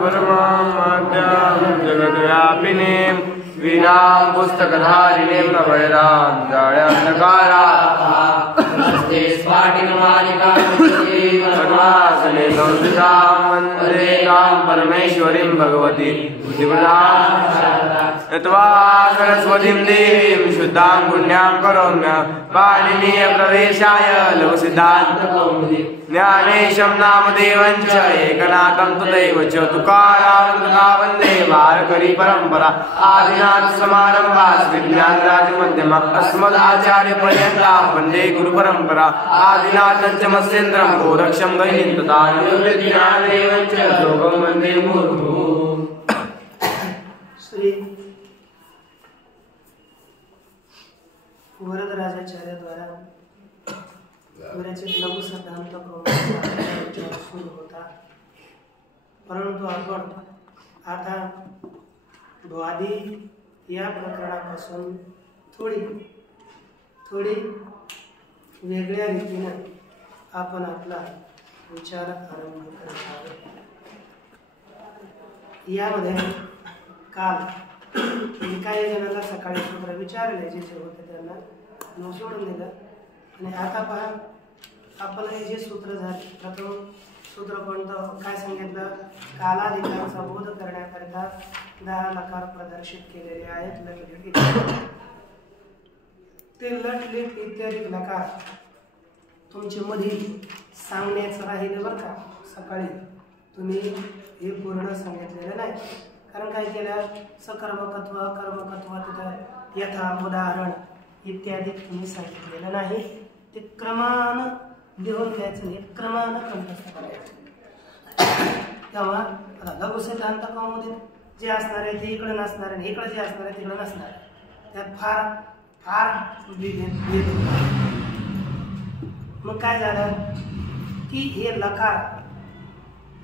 परमाद्यां जगद्व्यापिनीं वीणां पुस्तकधारिणीं नवैरां जाड्यान्धकारास्ते स्फाटिकमालिकासने संस्थितां वन्दे तां परमेश्वरीं भगवती यत्वा सरस्वतीं देवीं शुद्धां पुण्यां करोम्य पाणिनीय प्रवेशाय लघुसिद्धान्तकौमुदी ज्ञानेशं नामदेवं च एकनाथं तथैव च तुकारां तथा वन्दे वारकरी परम्परा आदिनाथ समारम्भात् विज्ञानराजमध्यमा अस्मदाचार्यपर्यन्तां वन्दे गुरुपरम्परा आदिनाथं च मत्स्येन्द्रं गोरक्षं गैनीं तथा ज्ञानदेवं च योगं वन्दे मुहुर्मुहुः। श्री वरदराजाचार्य द्वारा विरचित लघु सिद्धांत सुरू होता, परंतु आपण आता द्वादी या प्रकरणापासून थोडी वेगळ्या रीतीने आपण आपला विचार आरंभ करत आहोत। यामध्ये काल काही जणांना सकाळी सूत्र विचारले जे होते त्यांना न सोडून दिलं, आणि आता पहा आपण जे सूत्र झाले, प्रथम सूत्र कोणतं काय सांगितलं, कालाधिकाराचा बोध करण्याकरिता 10 लकार प्रदर्शित केलेले आहेत, लटलीट इत्यादी। ते लटलीट इत्यादी लकार तुमच्या मध्ये सांगण्याचं राहिले बरं का, सकाळी तुम्ही हे पूर्ण सांगितलेलं नाही, कारण काय केलं सकर्मकत्व कर्मकत्व तिथं यथा उदाहरण इत्यादी तुम्ही सांगितलेलं नाही, ते क्रमानं लिहून घ्यायचं, हे क्रमानं कंठस्थ करायचं। तेव्हा आता लघु सिद्धांत कौमुदीत जे असणार आहे ते इकडे नसणार आहे, इकडे जे असणार आहे तिकडे नसणार आहे, त्यात फार फार भेद होता। मग काय झालं की हे लकार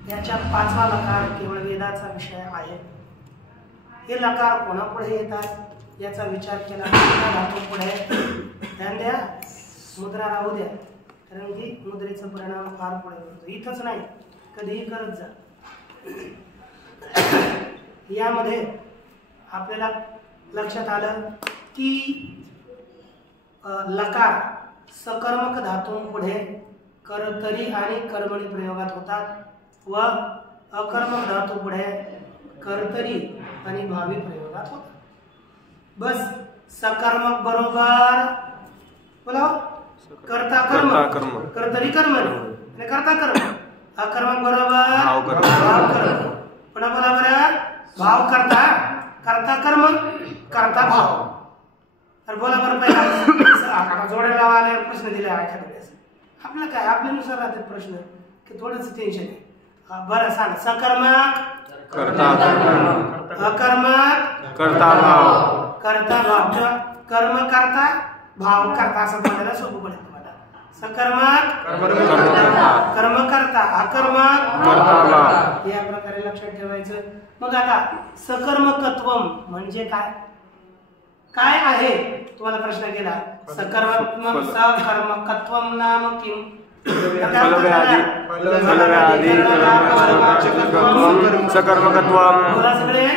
याच्या 5वा लकार केवळ वेदाचा विषय आहे। हे लकार कोणापुढे येतात याचा विचार केला, धातू पुढे ध्यान द्या, मुद्रा राहू द्या, कारण की मुद्रेचा परिणाम फार पुढे होतो, इथंच नाही कधीही करत जा। यामध्ये आपल्याला लक्षात आलं की लकार सकर्मक धातूंपुढे कर्तरी आणि कर्मणी प्रयोगात होतात व अकर्मक धातू पुढे कर्तरी आणि भावी प्रयोगात होतात। बस सकर्मक बरोबर बोला कर्ता कर्म, कर्तरी कर्म आणि कर्ता कर्म, अकर्मक बरोबर भाव कर्म, पुन्हा बोला बरं भाव कर्ता, कर्ता कर्म, कर्ता भाव। तर बोला बरं पहिला आता जोड्या लावायला प्रश्न दिले एखाद्या आपलं काय आपल्यानुसार राहते प्रश्न की थोडंच टेन्शन आहे। बरं सांग, सकर्मक कर्ता अकर्मक कर्ता भाव, कर्ता भाव, कर्म करता भाव करता असं म्हणायला सोपं पडेल तुम्हाला। सकर्मक कर्म करता, अकर्मक कर्ता भाव, या प्रकारे लक्षात ठेवायचं। मग आता सकर्मकत्वम म्हणजे काय काय आहे तुम्हाला प्रश्न केला, सकर्मकत्वम नाम किम, सकर्मकत्वम बोला सगळे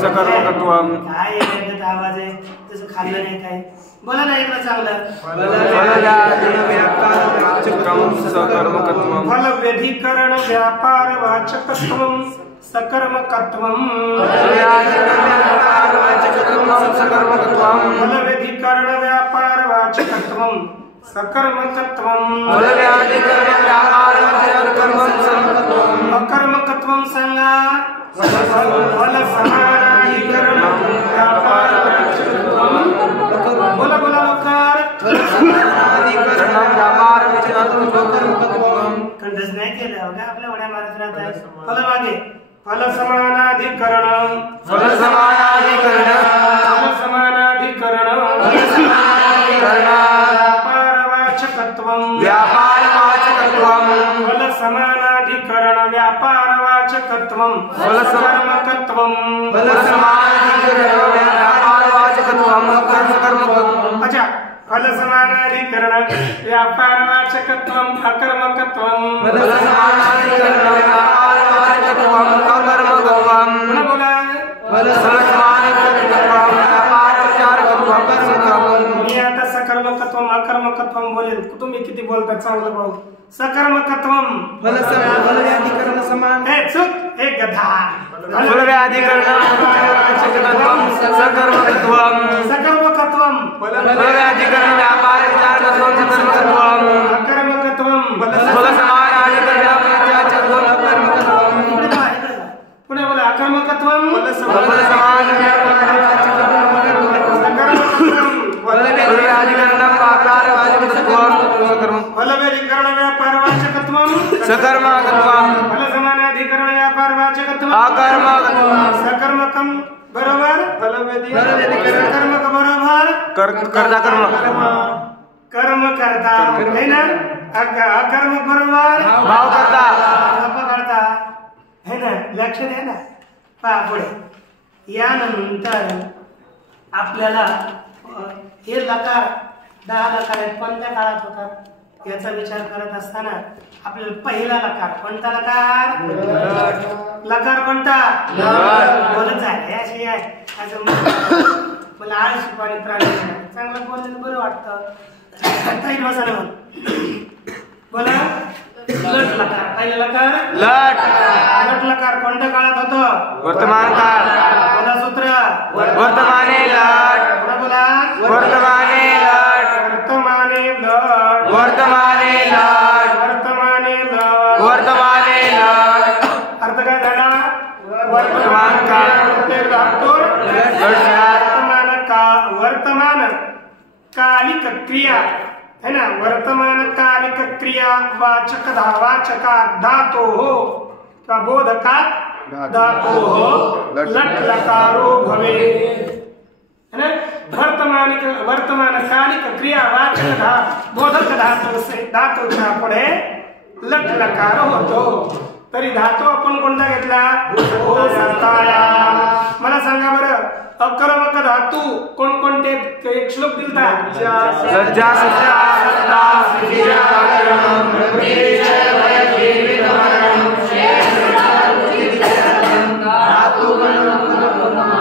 सकर्मकत्वम काय आवाज आहे तसं खाल्लं नाही काय, बोला ना इकडं चांगलं, सकर्मकत्वम फल व्यधिकरण व्यापार वाचकत्वम सकर्मकत्वम, फल व्यधिकरण व्यापार वाचकत्वम सकर्मकत्वम, अकर्मकत्वम सांगा, फल समानाधिकरण व्यापार वाचकत्वम, बोला बोला लवकर, कंठच नाही केलं बघा, आपल्या वड्या मारत राहत आहे। फल मागे फल समानाधिकरण, फल समानाधिकरण, फल समानाधिकरण व्यापारवाचकत्वम, फल समानाधिकरण व्यापारवाचकत्वम, फल सकर्मकत्वम, फल समानाधिकरण व्यापारवाचकत्वम, सकर्मकत्वम। अच्छा फलसमानाधिकरण व्यापारवाचकत्वं अकर्मकत्वं फलसमानाधिकरणं व्यापारवाचकत्वं अकर्मकत्वं पुन्हा बोला फलसमानाधिकरणं व्यापारवाचकत्वं अकर्मकत्वं मी आता सकर्मकत्वं अकर्मकत्वं बोलेल तुम्ही किती बोलता चांगलं पाहू सकर्मकत्वं फलव्याधिकरण समान हे चुक हे गधा फलव्याधिकरणं व्यापारवाचकत्वं सकर्मकत्वं सकर्मकत्वं फलव्याधिकरणं व्यापारवाचकत्वं सकर्मकत्वं अकर्मकत्वं फलसमानाधिकरणं व्यापारवाचकत्वं अकर्मकत्वं पुन्हा बोला अकर्मकत्वं फलव्याधिकरणं व्यापारवाचकत्वं फलव्याधिकरण व्यापारवाचकत्वं सकर्मकत्वं फलसमानाधिकरण व्यापारवाचकत्वं अकर्मकत्वं सकर्मकं बरोबर सकर्मक बरोबर कर्ता कर्म कर्म करता है ना अकर्मक बरोबर भाव करता करता है ना लक्ष द्या ना पहा पुढे यानंतर आपल्याला हे लकार 10 लकार आहेत कोणत्या काळात होतात याचा विचार करत असताना आपल्याला पहिला लकार कोणता लकार लकार कोणता बोलत झाले अशी आहे असं मला आळशी पाणी प्राणी चांगलं बोललेलं बरं वाटतं बोला लट लकार पहिला लकार लट लट लकार कोणत्या काळात होतं वर्तमान काळ बोला सूत्र वर्तमाने लट बोला वर्तमाने लट वर्तमाने लट वर्तमाने लट वर्तमाने लट वर्तमाने लट अर्थ काय झाला वर्तमान काळ वर्तमान कालिक क्रिया है ना वर्तमान कालिक क्रिया वाचक वाचका धातो हो का बोधका धातो हो लट लकारो भवे है ना वर्तमान कालिक क्रिया वाचक बोधक धातू से धातूच्या पुढे लट लकार होतो तरी धातू आपण कोणता घेतला मला सांगा बरं अकर्मक धातू कोणकोणते एक श्लोक दिलता लज्जा सज्जा सत्ता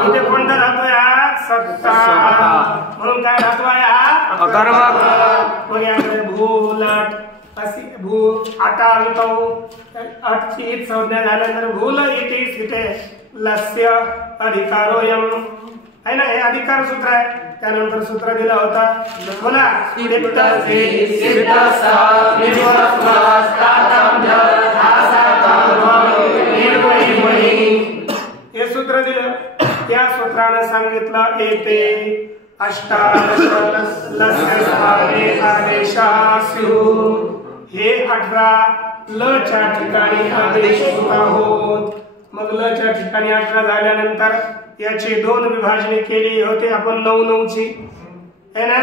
इथे कोणता धातू आहे हा सत्ता म्हणून काय धातू आहे हा अकर्मक भूलट अशी भू आता वितौ अटची संज्ञा झाल्यानंतर भूल इथे लस्य अधिकारोयम है ना हे अधिकार सूत्र आहे त्यानंतर सूत्र दिला होता बोला हे सूत्र दिलं त्या सूत्राने सांगितलं येते अष्टादश लस्यस्थाने आदेशा स्युः हे 18 ल च्या ठिकाणी आदेश होत मग ल च्या ठिकाणी 18 झाल्यानंतर याची 2 विभाजने केली होते आपण 9 ची है ना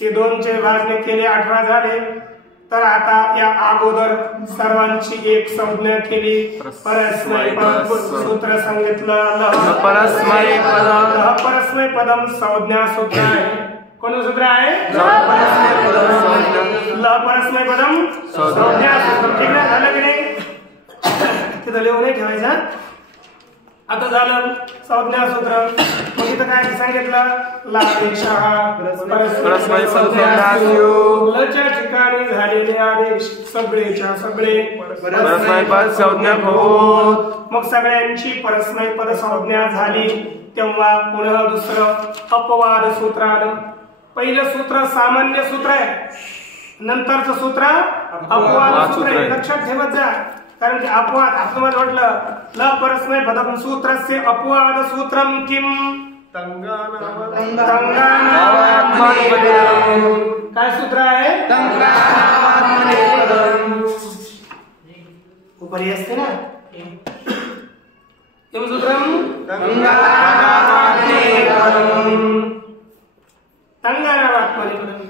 ती 2 चे विभाजने केली 18 झाले तर आता या अगोदर सर्वांची एक संज्ञा केली परस्मै पद सूत्र सांगितलं परस्मै पदम संज्ञा सूत्र आहे कोण सूत्र आहे परस्मै पदम संज्ञा सूत्र ठीक आहे झालं की नाही तिथं लिहून नाही ठेवायचं आता झालं संज्ञा सूत्र मग इथं काय सांगितलं लादेशः परस्मै लच्या ठिकाणी झालेले आदेश सगळेच्या सगळे परस्मै पद संज्ञा होत मग सगळ्यांची परस्मै पद संज्ञा झाली तेव्हा पुन्हा दुसरं अपवाद सूत्र आलं पहिलं सूत्र सामान्य सूत्र आहे नंतरचं सूत्र अपवाद सूत्र आहे लक्षात ठेवत जा कारण की अपवाद आपण म्हटलं ल परस्मै पदम सूत्रस्य अपवाद सूत्रम किम काय सूत्र आहे उपरी असते ना किम सूत्रम तंगानात्मनेपदम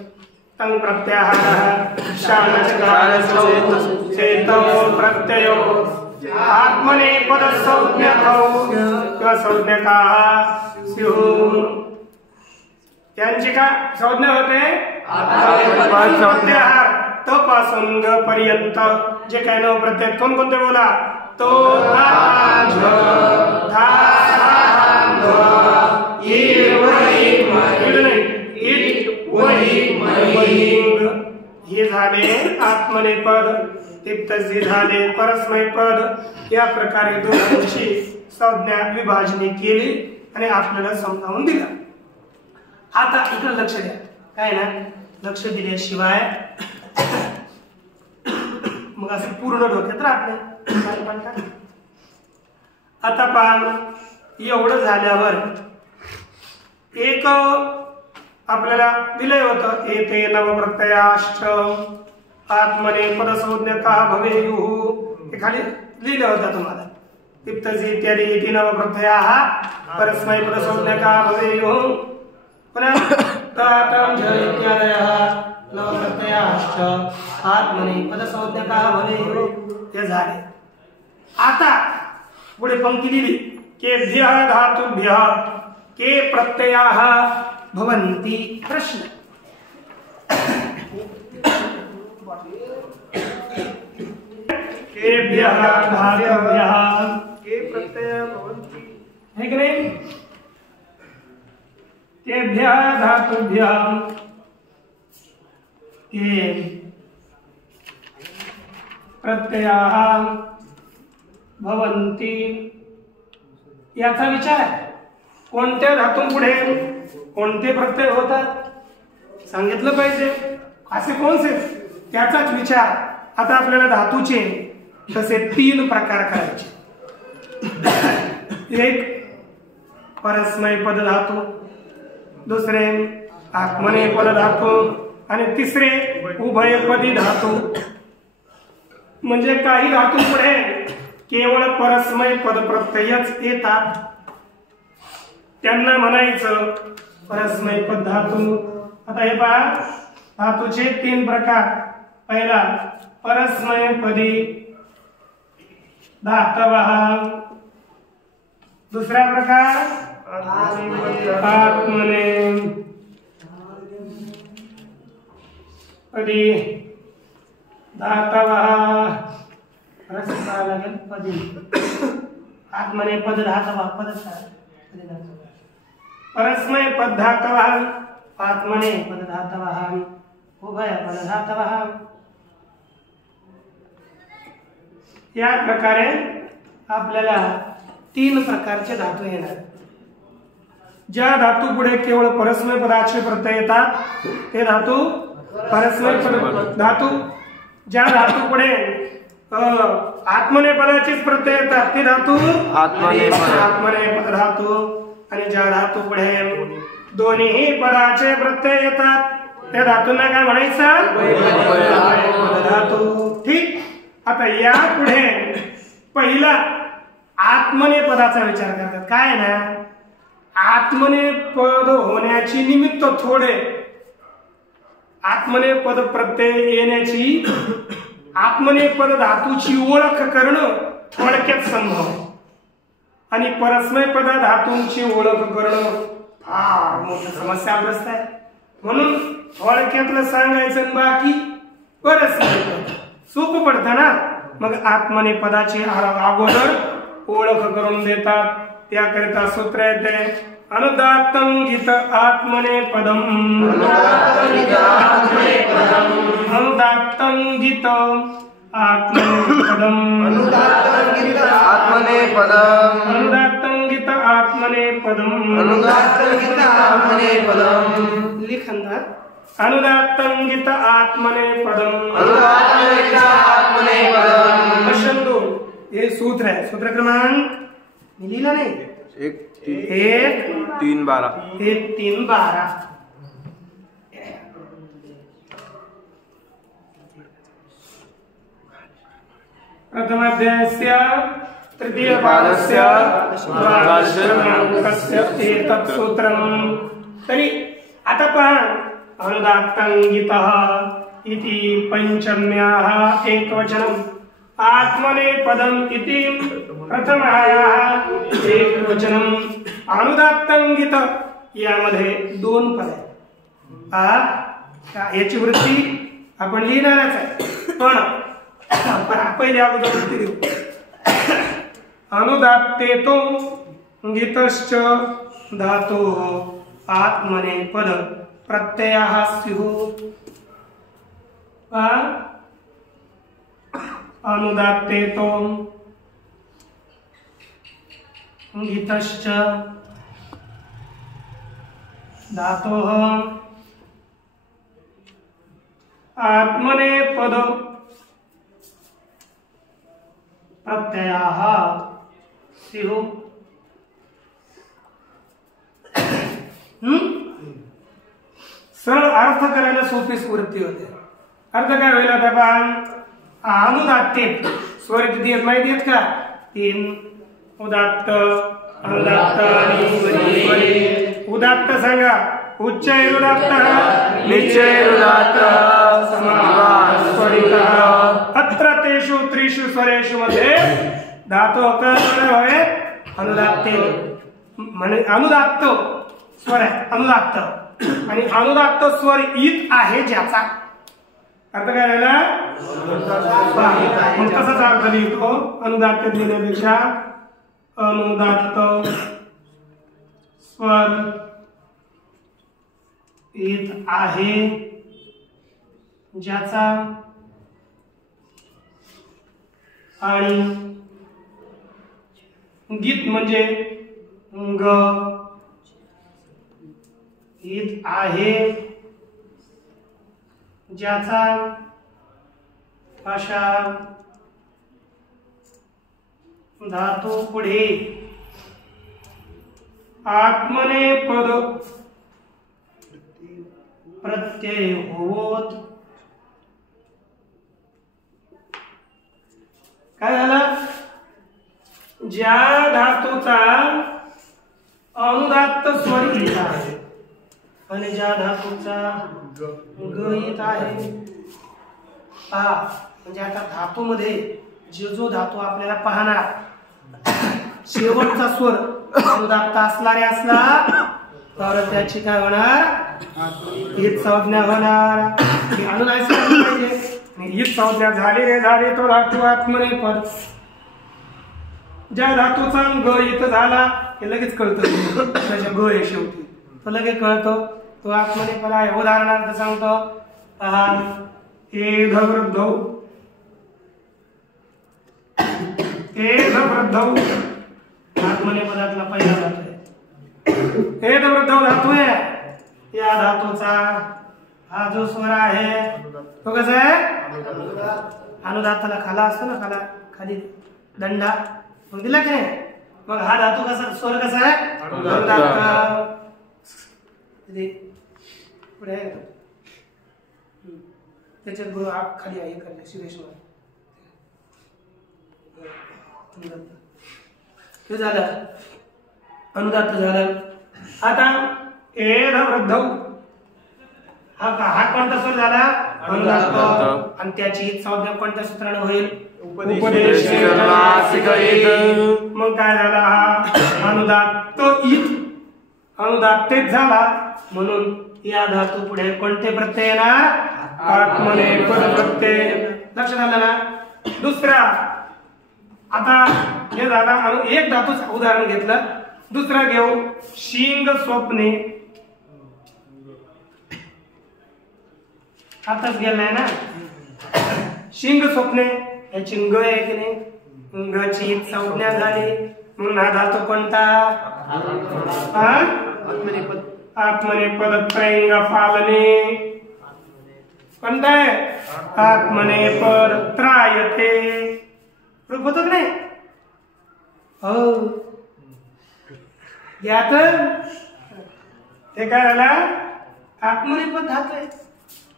तंग प्रत्याहारः चेतो प्रत्ययो आत्मनेपद संज्ञकौ किंवा संज्ञकाः स्युः यांची काय संज्ञा होते प्रत्याहार त पासून ग पर्यंत जे काय नव प्रत्यय कोणकोणते बोला तो हे झाले आत्मनेपद तिप्तजी झाले परस्मैपद या प्रकारे दोघांची संज्ञा विभाजनी केली आणि आपल्याला समजावून दिला। आता इकडे लक्ष द्या काय ना लक्ष दिल्याशिवाय मग असं पूर्ण डोक्यात राहत नाही। आता पहा एवढं झाल्यावर एक आपल्याला दिलंय होतं एते नवप्रत्ययाश्च आत्मने पदसंज्ञका भवेयुः हे खाली लिहिलं होतं तुम्हाला तिप्तजी इत्यादी इति नवप्रत्ययाः परस्मै पदसंज्ञका भवेयुः पुनः तातं च इत्यादयः नवप्रत्ययाश्च आत्मने पदसंज्ञका भवेयुः हे झाले। आता पुढे पंक्ती लिहिली केभ्यः धातुभ्यः के प्रत्ययाः भवन्ति प्रश्न केभ्यः धातुभ्यः के प्रत्यय भवन्ति है कि नहीं केभ्यः धातुभ्यः के प्रत्ययाः भवन्ति याचा विचार आहे कोणत्या धातूंपुढे कोणते प्रत्यय होतात सांगितलं पाहिजे असे कोणते त्याचाच विचार। आता आपल्याला धातूचे तसे 3 प्रकार करायचे एक परस्मैपद धातू दुसरे आत्मनेपद धातू आणि तिसरे उभयपदी धातू। म्हणजे काही धातूंपुढे केवळ परस्मैपद प्रत्ययच येतात त्यांना म्हणायचं परस्मैपद धातू। आता हे पहा धातूचे 3 प्रकार पहिला परस्मैपदी धातवः दुसरा प्रकार आत्मने पदी धातवः लागेल पदी आत्मने पद धातवः पद परस्मै पद धातवः आत्मने पद धातवः उभय पद धातवः या प्रकारे आपल्याला 3 प्रकारचे धातू येणार। ज्या धातू पुढे केवळ परस्मै पदाचे प्रत्यय येतात ते धातू परस्मै पद धातू। ज्या धातू पुढे आत्मने पदाचेच प्रत्यय येतात ते धातू आत्मने पद धातू। आणि ज्या धातू पुढे दोन्ही पदाचे प्रत्यय येतात त्या धातूंना काय म्हणायचं पद धातू। ठीक आता या पुढे पहिला आत्मने पदाचा विचार करतात काय ना आत्मने पद होण्याची निमित्त थोडे आत्मने पद प्रत्यय येण्याची आत्मने पद धातूची ओळख करणं थोडक्यात संभव आणि परस्मै पद धातूंची ओळख करणं फार मोठी समस्याग्रस्त आहे। म्हणून थोडक्यातलं सांगायचं बाकी परस्मै पद सोपं पडतं ना मग आत्मने पदाची अगोदर ओळख करून देतात त्याकरिता सूत्र येते अनुदात्तंगित आत्मने पदम अनुदात्तंगित आत्मने पदम अनुदात्तंगित आत्मने पदम अनुदात्तंगित आत्मने पदम अनुदात्तंगित आत्मने पदम लिखंदा अनुदात्तंगित आत्मने पदम अनुदात्तंगित आत्मने पदम पशंदो हे सूत्र आहे सूत्र क्रमांक मी लिहिला नाही 1-3-12 1-3-12 प्रथमाध्यायस्य तृतीयपादस्य द्वादशक्रमाङ्कस्य एतत् सूत्रम्। तर्हि आता पहा अनुदात्तंगितः इति पंचम्याः एकवचनम् आत्मने पदम इति प्रथमायाः एकवचनम् अनुदात्तंगित यामध्ये 2 पद आहेत याची वृत्ती आपण लिहिणारच आहे, पण पहिले अगोदर वृत्ती देऊ. अनुदात्तेतो गीतश्च धातो आत्मनेपद प्रत्ययः स्युः. अनुदात्तेतो गीतश्च धातोः आत्मनेपद प्रत्ययः स्युः. सरळ अर्थ करायला सोपी वृत्ती होते. अर्थ काय होईल आता पहा. अनुदात्ते स्वर किती आहेत माहिती आहेत का? 3. उदात्त, अनुदात्त आणि स्वरी. उदात्त सांगा. उच्च उदात्त, निश्चयरुदात्त, स्वरितः. अत्र तेषु त्रिषु स्वरेषु मध्ये धातु होय अनुदात्ते. म्हणजे अनुदात्त स्वर आहे अनुदात्त, आणि अनुदात्त स्वर ईत आहे ज्याचा अर्थ काय झाला. मग तसाच अर्थ लिहितो अनुदात्त लिहिण्यापेक्षा. अनुदात्त स्वर ईत आहे ज्याचा, आणि गीत म्हणजे ग ईत आहे ज्याचा अशा धातू पुढे आत्मनेपद प्रत्यय होत. काय झालं? ज्या धातूचा अनुदात्त स्वर ईत आहे आणि ज्या धातूचा ग ईत आहे. म्हणजे आता धातूमध्ये जो धातू आपल्याला पाहणार शेवटचा स्वर अनुदात्त असणारे असला तर त्याची काय होणार? ईत संज्ञा होणार. अनुदात्त पाहिजे. ईत संज्ञा झाली तो धातू आत्मनेपद. ज्या धातूचा ग ईत झाला हे लगेच कळतं. त्याच्या ग आहे शेवटी तो लगेच कळतो तो आत्मनेपद आहे. उदाहरणार्थ सांगतो पहा. एध वृद्धौ, एध वृद्धौ आत्मनेपदातला पहिला धातू आहे. एध वृद्धौ धातू आहे. या धातूचा हा जो स्वर आहे तो कसा आहे? अनुदात्ताला खाला असतो ना, खाला खाली दंडा मग दिला की नाही. मग हा धातू कसा स्वर कसा आहे? अनुदात्त. पुढे त्याच्यात गुरु आप खाली आहे करणे शिरेश्वर ते झालं अनुदात्त झालं. आता एध वृद्धौ हा कोणता स्वर झाला? अनुदात्त. आणि त्याची संज्ञा कोणत्या सूत्राने होईल? उपदेश. मग काय झाला? हा अनुदात्त ईत अनुदात्तेच झाला. म्हणून या धातू पुढे कोणते प्रत्यय येणार? आत्मनेपद प्रत्यय. लक्षात आलं ना. दुसरा आता हे झाला एक धातूचं उदाहरण घेतलं. दुसरा घेऊ. शिंग स्वप्ने. आताच गेलाय ना. शिंग स्वप्ने याची ग आहे की नाही? गची संज्ञा झाली. म्हणून हा धातू कोणता? आत्मनेपद. आत्मनेपद त्रैंग पालने. कोणता आहे? आत्मनेपद त्रायते. रूप होत नाही हो यात ते काय झाला? आत्मनेपद धातू आहे.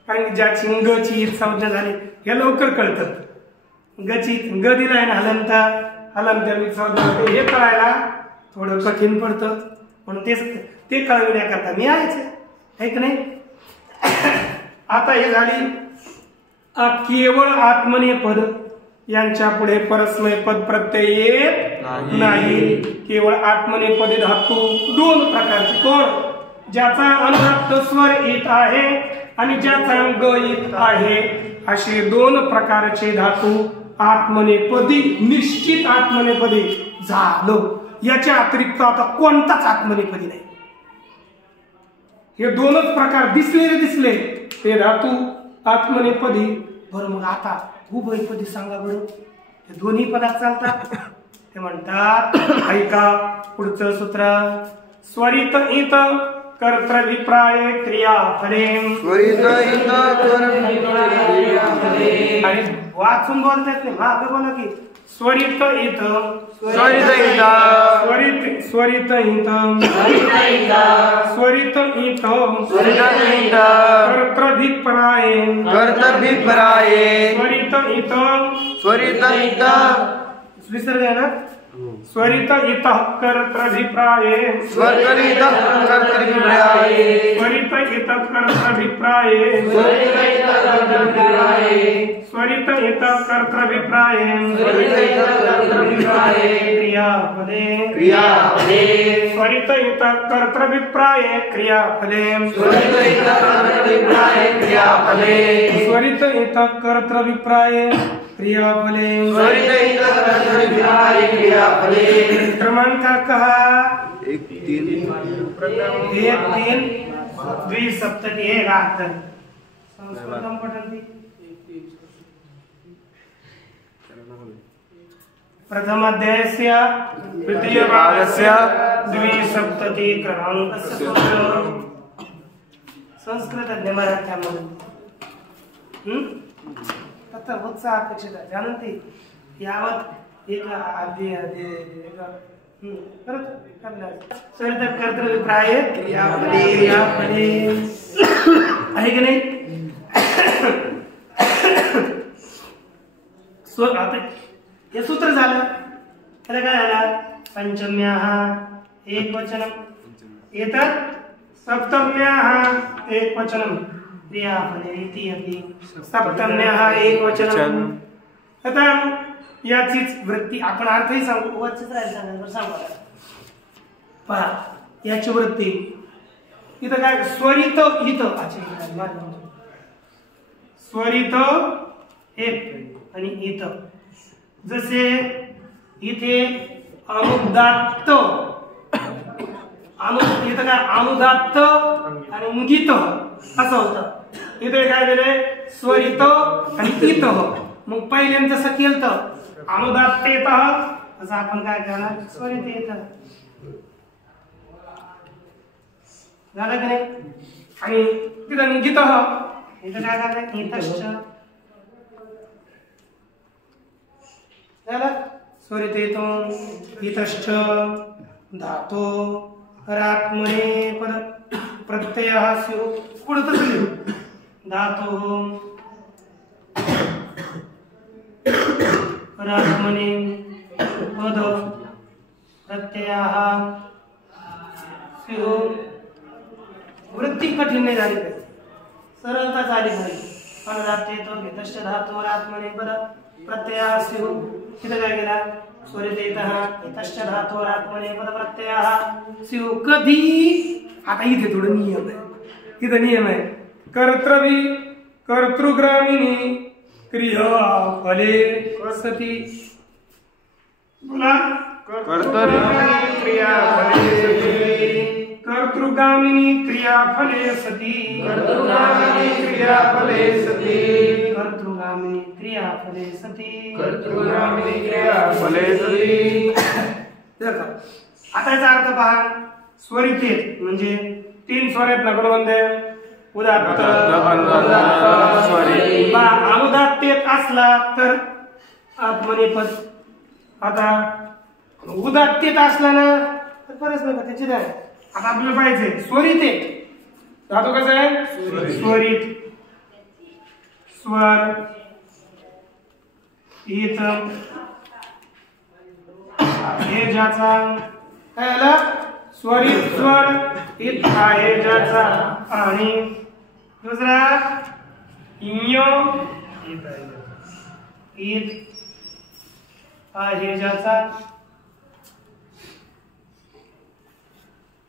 कारण ज्याची गची संज्ञा झाली हे लवकर कळतं. गची ग दिलाय ना हलंता हलंत्या हे कळायला थोडं कठीण पडतं. म्हणून ते कळविण्याकरता मी आहेच आहे की नाही. आता हे झाली केवळ आत्मनेपद. यांच्या पुढे परस्मैपद प्रत्यय येत नाही. केवळ आत्मनेपदी धातू दोन प्रकारचे. कोण? ज्याचा अनुदात्त स्वर येत आहे आणि ज्याचा गईत आहे असे 2 प्रकारचे धातू आत्मनेपदी निश्चित आत्मनेपदी झालं. याच्या अतिरिक्त आता कोणताच आत्मनेपदी नाही. हे 2च प्रकार दिसले ते धातू आत्मनेपदी. बरं मग आता उभयपदी सांगा बरं. हे दोन्ही पदात चालतात. ते म्हणतात ऐका पुढचं सूत्र. स्वरित इत कर्तृभिप्राय क्रियाफले. आणि वाचून बोलतात नाही मागे बोला की स्वरित इत स्वरित इत कर्तृभिप्राय स्वरित इत विसर्ग आहे ना. स्वरित इत कर्तृभिप्राय स्वरित इत कर्तृभिप्राय स्वरित इत कर्तृभिप्राय क्रियाफले स्वरित इत कर्तृभिप्राय क्रियाफले स्वरित इत कर्तृभिप्राय क्रियाफले क्रमांक कहा 1-3 द्विसप्तती 1 संस्कृतम पठन्ति. प्रथमाध्यायस्य द्वितीयभागस्य द्विसप्तती क्रमांकस्य सूत्रं संस्कृतज्ञ मराठ्यामध्ये तत्र उत्साह अपेक्षित जानन्ति. यावत् एक स्वरित कर्तृभिप्राय क्रियाफले आहे की नाही. हे सूत्र झालं. त्याला काय झालं पंचम्याः एकवचनम एतत् सप्तम्याः एकवचनम क्रियाफले इति अपि सप्तम्याः एकवचनम. आता याचीच वृत्ती आपण अर्थही सांगू. वचच राहील सांगा सांगा पहा याची वृत्ती इथं काय स्वरित इत स्वरित एक आणि इत. जसे इथे अनुदात्त इथं काय अनुदात्त आणि मुंगित असं होतं. इथे काय दिले स्वरित आणि इत. मग पहिल्यांदा जसं केलं तर अनुदात्तेत असं आपण काय करणार स्वरित येत झालं की नाही. आणि तिथं मुंगित इथं काय करणार इतश्च झालं. स्वरितेतून इतश्च धातो रात्मनेपद प्रत्ययः स्युः. पुढे तसं लिहू धातो रात्मने पद प्रत्ययः स्युः. वृत्ती कठीण नाही झाली पाहिजे सरळता झाली पाहिजे. अनुदात्तेतो इतश्च धातो रात्मने पद प्रत्ययः स्युः. इथं काय केला स्वरितेतः इतश्च धातो रात्मने पद प्रत्ययः स्युः. कधी आता इथे थोडं नियम आहे. इथं नियम आहे कर्तृग्रामिणी क्रियाफले सती. बोला कर्तृगामिनी क्रियाफले सती. कर्तृगामिनी क्रियाफले सती. आता याचा अर्थ पहा. स्वरितेत म्हणजे 3 स्वर आहेत ना बरोबर. उदात्त अनुदात्तेत असला तर आत्मनेपद. आता उदात्तेत असला ना तर परत त्याची आहे. आता आपल्याला पाहिजे स्वरितेत धातू कसं आहे स्वरित स्वर इत हे ज्याचा काय आला स्वरित स्वर इत आहे ज्याचा. आणि दुसरा इयो इत आहे ज्याचा.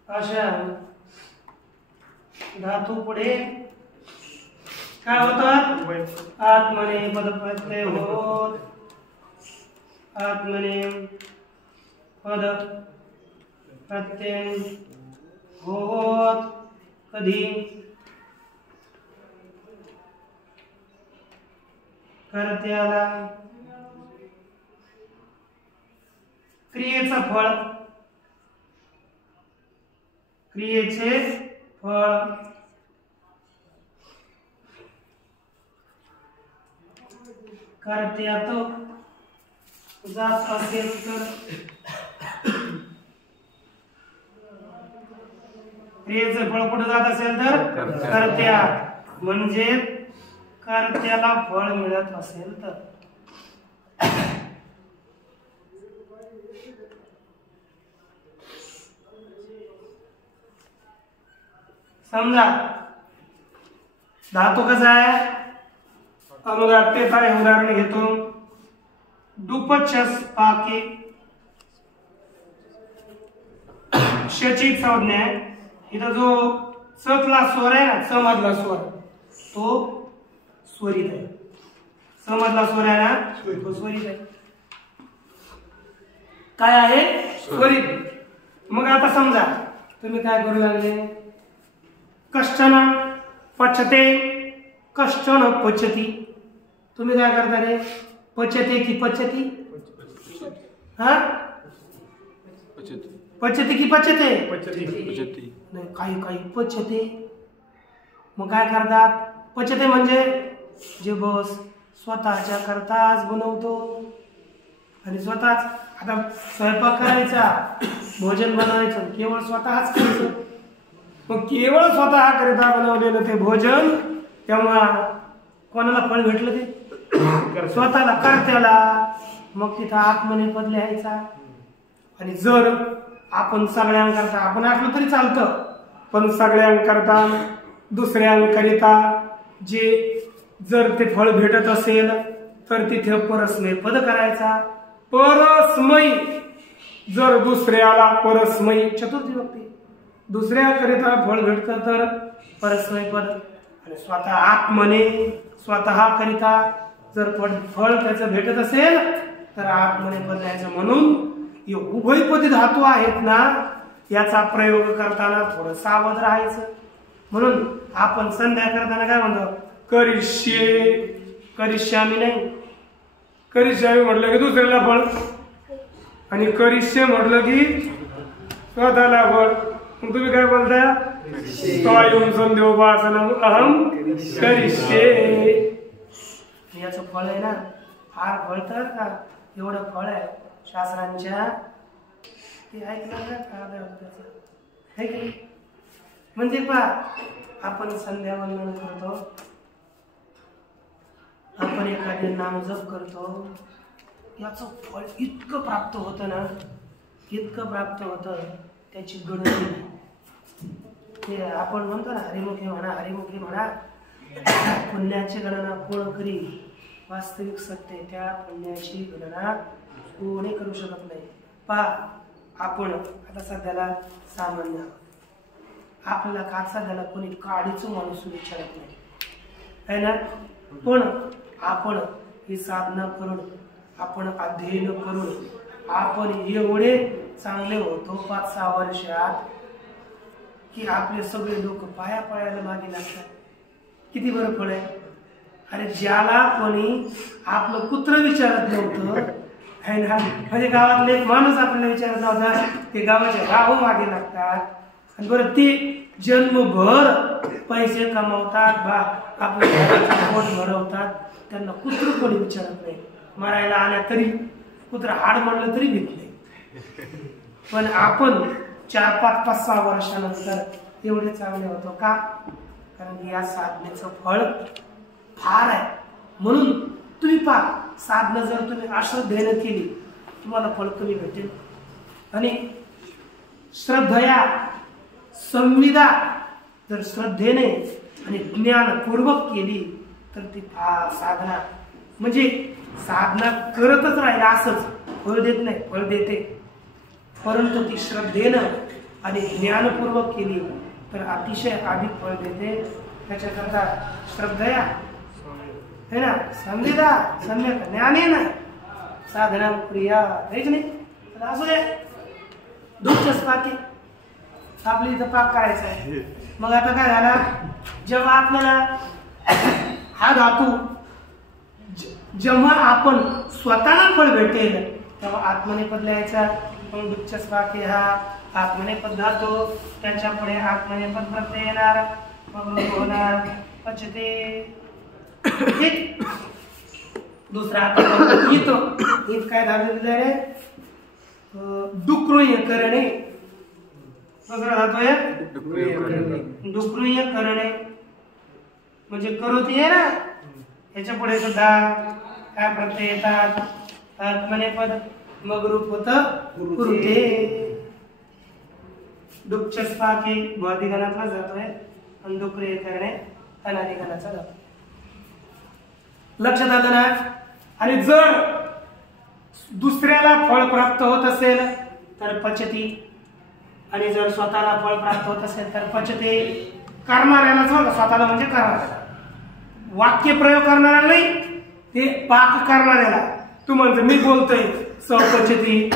अशा धातू पुढे काय होतं? आत्मने पदप्रत्यय होत. आत्मने पद प्रत्यय होत. कधी? कर्त्याला क्रियेचं फळ, क्रियेचे फळ कर्त्यात जात असेल तर, क्रियेचं फळ कुठे जात असेल तर कर्त्यात, म्हणजे कर्त्याला फळ मिळत असेल तर. समजा धातू कसा आहे? अनुदात्तेच आहे. उदाहरण घेतो. दुपचस पाके शची संज्ञा आहे. इथं जो सतला स्वर आहे ना, स मधला स्वर तो स्वरित आहे. स मधला स्वर आहे ना, तो स्वरित आहे. काय आहे? स्वरित. मग आता समजा तुम्ही काय करू लागले? कष्टन पचते, कष्टन पचती. तुम्ही काय करता रे? पचते की पचती? हा, पचते की पचते? नाही, काही काही पचते. मग काय करतात? पचते म्हणजे जे बस स्वतःच्या करताच बनवतो आणि स्वतःच. आता स्वयंपाक करायचा, भोजन बनवायचं, केवळ स्वतःच करायचं. मग केवळ स्वतः करिता बनवलेलं ते भोजन, तेव्हा कोणाला फळ भेटलं? ते स्वतःला, कर्त्याला. मग तिथं आत्मने पद लिहायचा. आणि जर आपण सगळ्यांकरता, आपण असलो तरी चालतं, पण सगळ्यांकरता दुसऱ्यांकरिता जे जर ते फळ भेटत असेल तर तिथे परस्मय पद करायचा. परस्मयी, जर दुसऱ्याला परस्मयी, चतुर्थी व्यक्ती, दुसऱ्याकरिता फळ भेटतं तर परस्मय पद. आणि स्वतः आत्मने, स्वतः करिता जर फळ त्याचं भेटत असेल तर आत्मने पद द्यायचं. म्हणून हे उभयपदी धातू आहेत ना, याचा प्रयोग करताना थोडं सावध राहायचं. म्हणून आपण संध्या करताना काय म्हणतो? करिष्ये, करिष्यामी नाही. करिष्यामी म्हटलं की दुसऱ्याला फळ, आणि करिष्ये म्हटलं की स्वतःला फळ. मग तुम्ही काय बोलता? स्वयं संध्योपासनम अहम करिष्ये. याचं फळ आहे ना, फार फळ तर का एवढं फळ आहे शास्त्रांच्या. ते ऐकलं ना, म्हणजे पा आपण संध्या वंदन करतो, आपण एखादे नाम जप करतो, याचं फळ इतकं प्राप्त होतं ना, इतकं प्राप्त होतं त्याची गणना नाही. ते आपण म्हणतो ना, हरिमुखी म्हणा, हरिमुखी म्हणा, पुण्याची गणना कोण करी? वास्तविक सत्य त्या पुण्याची गणना कोणी करू शकत नाही. पहा, आपण आता सध्याला सामान्य, आपल्याला का सध्याला कोणी काडीचं माणूस विचारत नाही आहे ना. पण आपण ही साधना करून, आपण अध्ययन करून आपण एवढे चांगले होतो 5-6 वर्षात की आपले सगळे लोक पाया पडायला मागे लागतात. किती बरं फळ आहे. अरे ज्याला कोणी आपलं कुत्र विचारत नव्हतं है ना, म्हणजे गावातले एक माणूस आपल्याला विचारत नव्हता, ते गावाच्या गाव मागे लागतात. आणि बरं ते जन्मभर पैसे कमावतात, आपल्या पोट भरवतात, त्यांना कुत्र कोणी विचारत नाही. मरायला आल्या तरी कुत्र हाड म्हणलं तरी भीत नाही. पण आपण 4-5-6 वर्षानंतर एवढे चांगले होतो का? कारण या साधनेचं फळ फार आहे. म्हणून तुम्ही पहा, साधना जर तुम्ही अश्रद्धेने केली तुम्हाला फळ कमी भेटेल. आणि श्रद्धया संविदा जर श्रद्धेने आणि ज्ञानपूर्वक केली तर ती साधना, म्हणजे साधना करतच राहील असंच फळ देत नाही, फळ देते. परंतु ती श्रद्धेनं आणि ज्ञानपूर्वक केली तर अतिशय अधिक फळ देते. त्याच्याकरता श्रद्धया है ना, संविदा सम्यक ज्ञानेन साधना क्रिया हेच नाही. तर असू दे, दुःखच पाकी आपली इथं पाक करायचा आहे. मग आता काय झाला, जेव्हा आपल्याला हा धातू जेव्हा आपण स्वतःला फळ भेटेल तेव्हा आत्मनेपद लिहायचा. मग दुःखच पाकी हा आत्मनेपद धातू, त्याच्या पुढे आत्मनेपद प्रत्यय येणार, मग रूप होणार पचते. दुसरा इत काय धातू दिला रे, डुक्रुय करणे. दुसरा धातू आहे डुक्रुय करणे, म्हणजे करुती आहे ना, याच्या पुढे सुद्धा काय प्रत्यय येतात, आत्मनेपद, मग रूप होत कुरुते. दुःखस्पाके भौतिकगणातला जातोय आणि डुक्रिय करणे अनादिगणाचा जातो. लक्षात आलं ना. आणि जर दुसऱ्याला फळ प्राप्त होत असेल तर पचती, आणि जर स्वतःला फळ प्राप्त होत असेल तर पचते. करणाऱ्यालाच बघा, स्वतःला म्हणजे करणाऱ्याला, वाक्य प्रयोग करणाऱ्याला नाही, ते पाक करणाऱ्याला. तू म्हणतो मी बोलतोय सपचती,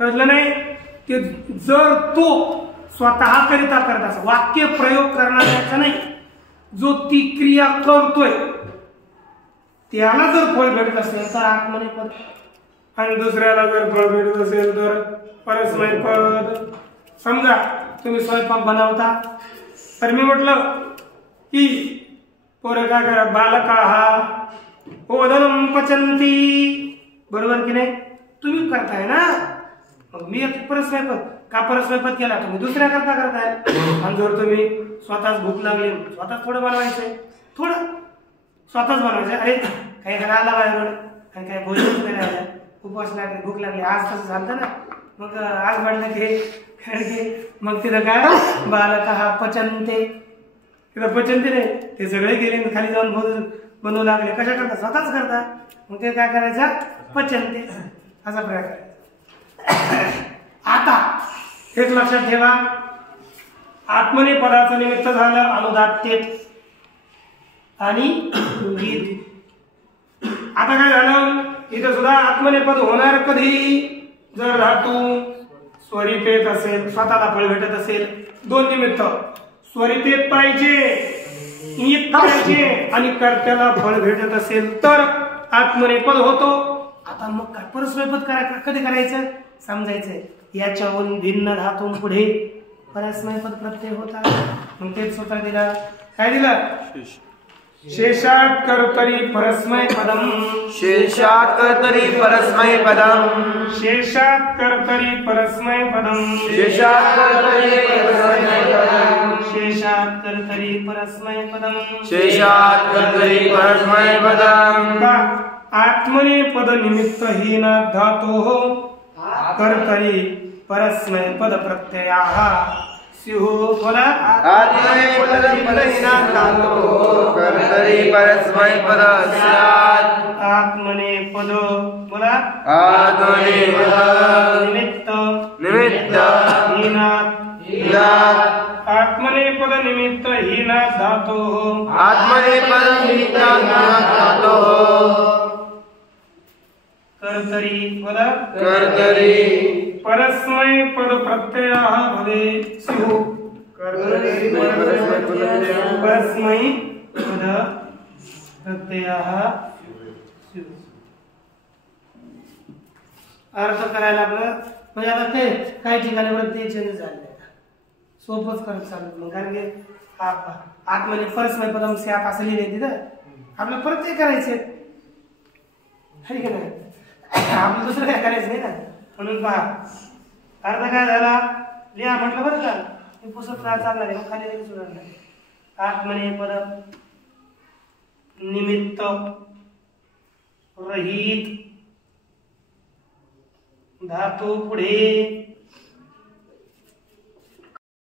कळलं नाही. ते जर तो स्वतः करिता करत असेल, वाक्य प्रयोग करणाऱ्याचा नाही, जो ती क्रिया करतोय त्याला जर फळ भेटत असेल तर आत्मनेपद, आणि दुसऱ्याला जर फळ भेटत असेल तर परस्मैपद. समजा तुम्ही स्वयंपाक बनवता, तर मी म्हटलं की पोरं काय करा, बालका हा ओदनम पचंती, बरोबर की नाही, तुम्ही करताय ना. मग मी एक परस्मैपद का परस्मैपद केला, तुम्ही दुसऱ्या करता करताय. आणि जर तुम्ही स्वतःच भूक लागली, स्वतःच थोडं बनवायचंय, थोडं स्वतःच बनवायचं. अरे काही आला बाहेरून आणि काही भोजन वगैरे आलं, उपवास लागले, भूक लागली, आज तसं झालं ना, मग आज म्हणलं की मग तिथं काय बालका हा पचनते, तिथं पचनते नाही, ते सगळे गेले खाली जाऊन भोजन बनवू लागले. कशा करता, स्वतःच करता. मग ते काय करायचं, पचनते असा प्रकार करायचा. आता एक लक्षात ठेवा, आत्मनेपदाचं निमित्त झालं अनुदात्तेत आणि गीत. आता काय झालं, इथं सुद्धा आत्मनेपद होणार कधी, जर धातू स्वरितेत असेल, स्वतःला फळ भेटत असेल. दोन निमित्त, स्वरितेत पाहिजे, नियत पाहिजे, आणि कर्त्याला फळ भेटत असेल तर आत्मनेपद होतो. आता मग काय परस्मैपद कधी करायचं समजायचंय. याच्याहून भिन्न धातून पुढे परस्मैपद प्रत्यय होता. मग तेच सूत्र दिलं, काय दिलं, शेषात कर्तरी परस्मैपदम, शेषात कर्तरी परस्मैपदम, शेषात कर्तरी परस्मैपदम, शेषात कर्तरी परस्मैपदम, शेषात कर्तरी परस्मैपदम, शेषात कर्तरी परस्मैपदम. आत्मनेपद निमित्त हीन धातोः कर्तरी परस्मैपद प्रत्ययाः स्युः. बोला, आत्मनेपद निमित्त धातोः कर्तरी परस्मैपद स्यात्. आत्मनेपद, बोला, आत्मनेपद निमित्त हीनात्, आत्मनेपद निमित्त हीनात् धातोः, आत्मनेपद निमित्त हीनात् धातोः कर्तरी, बोला, कर्तरी परस्मैपद प्रत्ययाः भवे स्युः. परस्मैपद प्रत्ययाः स्युः. अर्थ करायला आपलं म्हणजे आता ते काही ठिकाणी वृत्ती चेंज झाले, सोपच करत चालत. मग कारण की आत्मने परस्मैपदम स्यात् असं लिहिले तिथं, आपलं प्रत्यय करायचे आहे की नाही, आपलं दुसरं काय करायचं नाही ना. म्हणून पहा अर्थ काय झाला, लिहा म्हटलं बरं का, मी पुस्तक चालणार आहे, मग खाली सुधारणार नाही. आत्मनेपद निमित्त रहित धातू पुढे